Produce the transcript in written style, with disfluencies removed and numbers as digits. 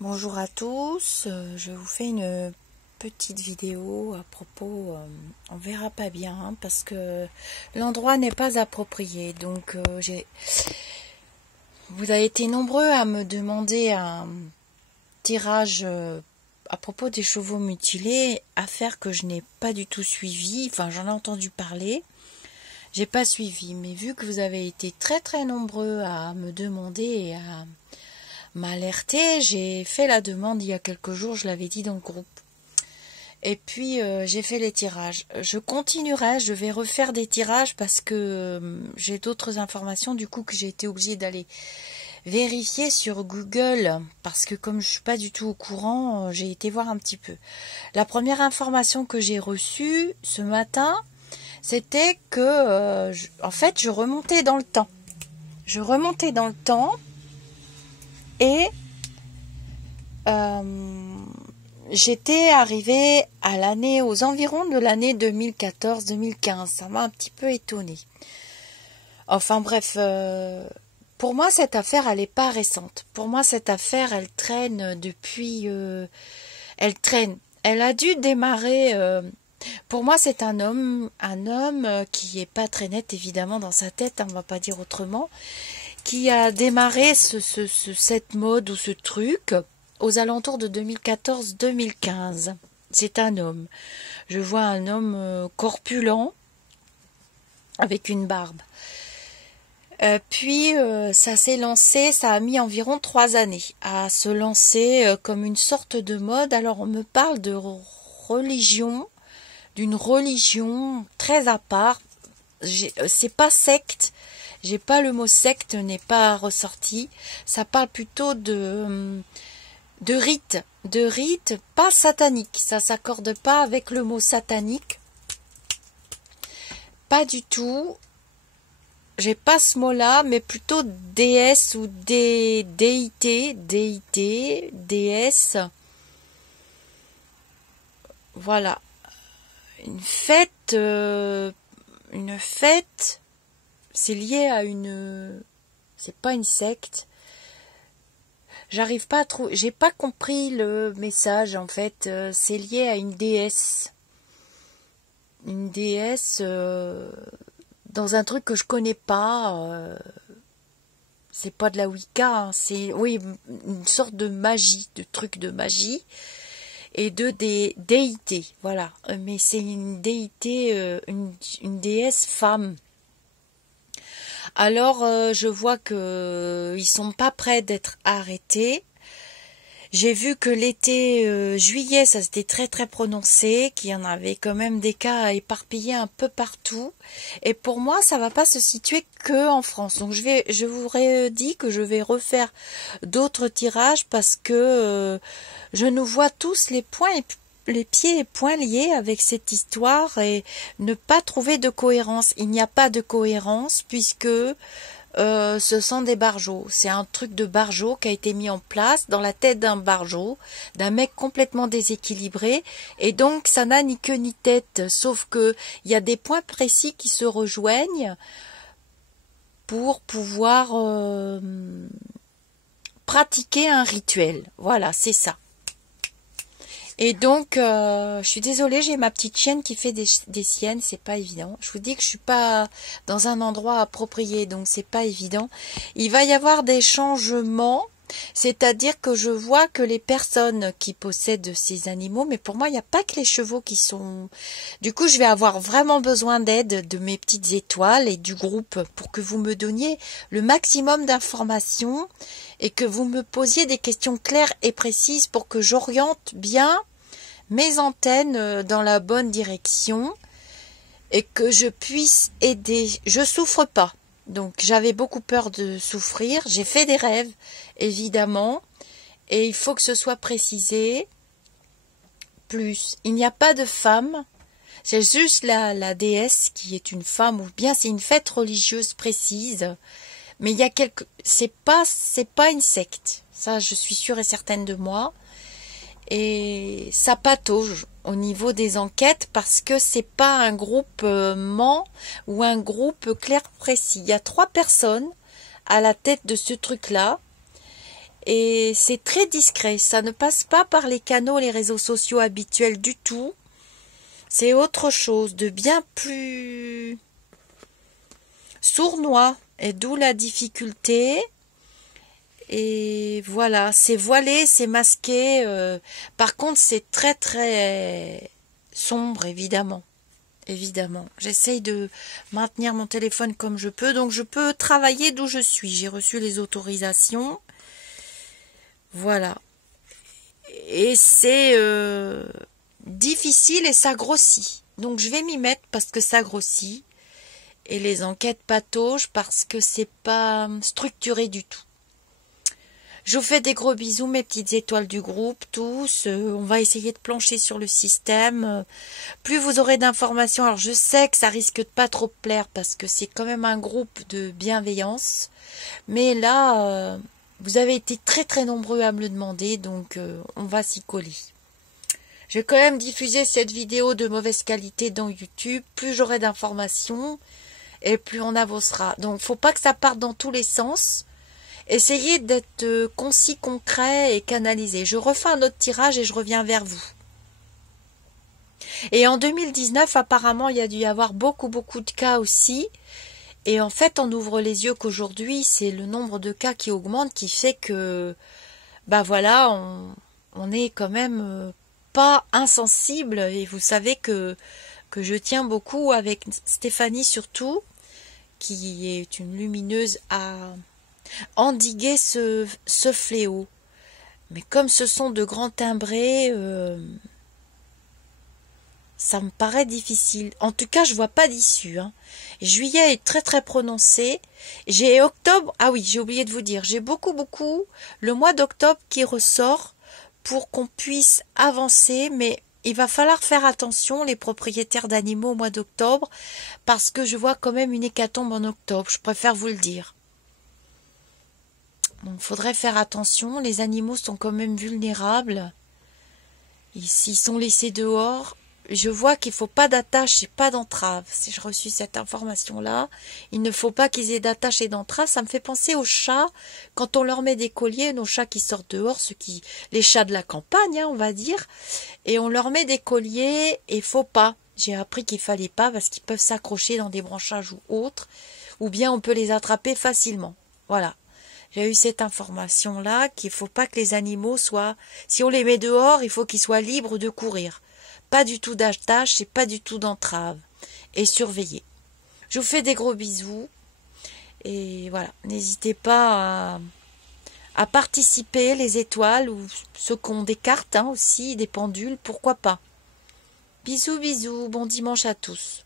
Bonjour à tous, je vous fais une petite vidéo à propos, on verra pas bien parce que l'endroit n'est pas approprié. Donc vous avez été nombreux à me demander un tirage à propos des chevaux mutilés, affaire que je n'ai pas du tout suivie, enfin j'en ai entendu parler. J'ai pas suivi, mais vu que vous avez été très nombreux à me demander et à m'alerter, j'ai fait la demande il y a quelques jours, je l'avais dit dans le groupe. Et puis j'ai fait les tirages. Je continuerai, je vais refaire des tirages parce que j'ai d'autres informations du coup que j'ai été obligée d'aller vérifier sur Google parce que comme je suis pas du tout au courant, j'ai été voir un petit peu. La première information que j'ai reçue ce matin, c'était que en fait je remontais dans le temps. Je remontais dans le temps et j'étais arrivée à l'année, aux environs de l'année 2014-2015. Ça m'a un petit peu étonnée. Enfin bref, pour moi cette affaire elle n'est pas récente. Pour moi cette affaire elle traîne depuis... elle traîne. Elle a dû démarrer... pour moi c'est un homme qui est pas très net évidemment dans sa tête, on va pas dire autrement, qui a démarré cette mode ou ce truc aux alentours de 2014-2015. C'est un homme. Je vois un homme corpulent avec une barbe. Puis ça s'est lancé, ça a mis environ 3 années à se lancer comme une sorte de mode. Alors on me parle de religion, d'une religion très à part. C'est pas secte. J'ai pas le mot secte, n'est pas ressorti. Ça parle plutôt de rite pas satanique. Ça s'accorde pas avec le mot satanique. Pas du tout. J'ai pas ce mot-là, mais plutôt déesse ou déité, déesse. Voilà. Une fête, c'est lié à une... C'est pas une secte. J'arrive pas à trouver... J'ai pas compris le message, en fait. C'est lié à une déesse. Une déesse dans un truc que je connais pas. C'est pas de la Wicca. Hein, c'est, oui, une sorte de magie, de truc de magie. Et de déité, voilà. Mais c'est une déité, une déesse femme. Alors, je vois que ils sont pas prêts d'être arrêtés. J'ai vu que l'été juillet, ça s'était très prononcé, qu'il y en avait quand même des cas éparpillés un peu partout. Et pour moi, ça va pas se situer que en France. Donc je vous redis que je vais refaire d'autres tirages parce que je nous vois tous les pieds et poings liés avec cette histoire et ne pas trouver de cohérence. Il n'y a pas de cohérence puisque ce sont des barjots. C'est un truc de barjot qui a été mis en place dans la tête d'un barjot, d'un mec complètement déséquilibré. Et donc, ça n'a ni queue ni tête. Sauf que il y a des points précis qui se rejoignent pour pouvoir pratiquer un rituel. Voilà, c'est ça. Et donc, je suis désolée, j'ai ma petite chienne qui fait des siennes, c'est pas évident. Je vous dis que je suis pas dans un endroit approprié, donc c'est pas évident. Il va y avoir des changements, c'est-à-dire que je vois que les personnes qui possèdent ces animaux, mais pour moi, il n'y a pas que les chevaux qui sont... Du coup, je vais avoir vraiment besoin d'aide de mes petites étoiles et du groupe pour que vous me donniez le maximum d'informations et que vous me posiez des questions claires et précises pour que j'oriente bien mes antennes dans la bonne direction et que je puisse aider. Je souffre pas, donc j'avais beaucoup peur de souffrir. J'ai fait des rêves, évidemment, et il faut que ce soit précisé. Plus, il n'y a pas de femme, c'est juste la déesse qui est une femme, ou bien c'est une fête religieuse précise. Mais il y a c'est pas une secte. Ça, je suis sûre et certaine de moi. Et ça patauge au niveau des enquêtes parce que c'est pas un groupement ou un groupe clair précis. Il y a 3 personnes à la tête de ce truc-là. Et c'est très discret. Ça ne passe pas par les canaux, les réseaux sociaux habituels du tout. C'est autre chose, de bien plus sournois. Et d'où la difficulté. Et voilà, c'est voilé, c'est masqué. Par contre, c'est très très sombre, évidemment. Évidemment. J'essaye de maintenir mon téléphone comme je peux. Donc je peux travailler d'où je suis. J'ai reçu les autorisations. Voilà. Et c'est difficile et ça grossit. Donc je vais m'y mettre parce que ça grossit. Et les enquêtes pataugent parce que c'est pas structuré du tout. Je vous fais des gros bisous, mes petites étoiles du groupe, tous. On va essayer de plancher sur le système. Plus vous aurez d'informations, alors je sais que ça risque de pas trop plaire parce que c'est quand même un groupe de bienveillance. Mais là, vous avez été très très nombreux à me le demander, donc on va s'y coller. Je vais quand même diffuser cette vidéo de mauvaise qualité dans YouTube. Plus j'aurai d'informations et plus on avancera. Donc faut pas que ça parte dans tous les sens. Essayez d'être concis, concret et canalisé. Je refais un autre tirage et je reviens vers vous. Et en 2019, apparemment, il y a dû y avoir beaucoup de cas aussi. Et en fait, on ouvre les yeux qu'aujourd'hui, c'est le nombre de cas qui augmente qui fait que, bah voilà, on est quand même pas insensible. Et vous savez que je tiens beaucoup avec Stéphanie surtout, qui est une lumineuse à endiguer ce fléau. Mais comme ce sont de grands timbrés, ça me paraît difficile. En tout cas, je vois pas d'issue. Juillet est très très prononcé. J'ai octobre. Ah oui, j'ai oublié de vous dire. J'ai beaucoup le mois d'octobre qui ressort pour qu'on puisse avancer. Mais il va falloir faire attention, les propriétaires d'animaux au mois d'octobre, parce que je vois quand même une hécatombe en octobre. Je préfère vous le dire. Donc, il faudrait faire attention. Les animaux sont quand même vulnérables. Et s'ils sont laissés dehors, je vois qu'il ne faut pas d'attache et pas d'entrave. Si j'ai reçu cette information-là, il ne faut pas qu'ils aient d'attache et d'entrave. Ça me fait penser aux chats. Quand on leur met des colliers, nos chats qui sortent dehors, les chats de la campagne, on va dire, et on leur met des colliers et faut pas. J'ai appris qu'il fallait pas parce qu'ils peuvent s'accrocher dans des branchages ou autres, ou bien on peut les attraper facilement. Voilà. J'ai eu cette information-là qu'il ne faut pas que les animaux soient... Si on les met dehors, il faut qu'ils soient libres de courir. Pas du tout d'attache et pas du tout d'entrave. Et surveiller. Je vous fais des gros bisous. Et voilà, n'hésitez pas à participer, les étoiles, ou ceux qui ont des cartes aussi, des pendules, pourquoi pas. Bisous, bisous, bon dimanche à tous.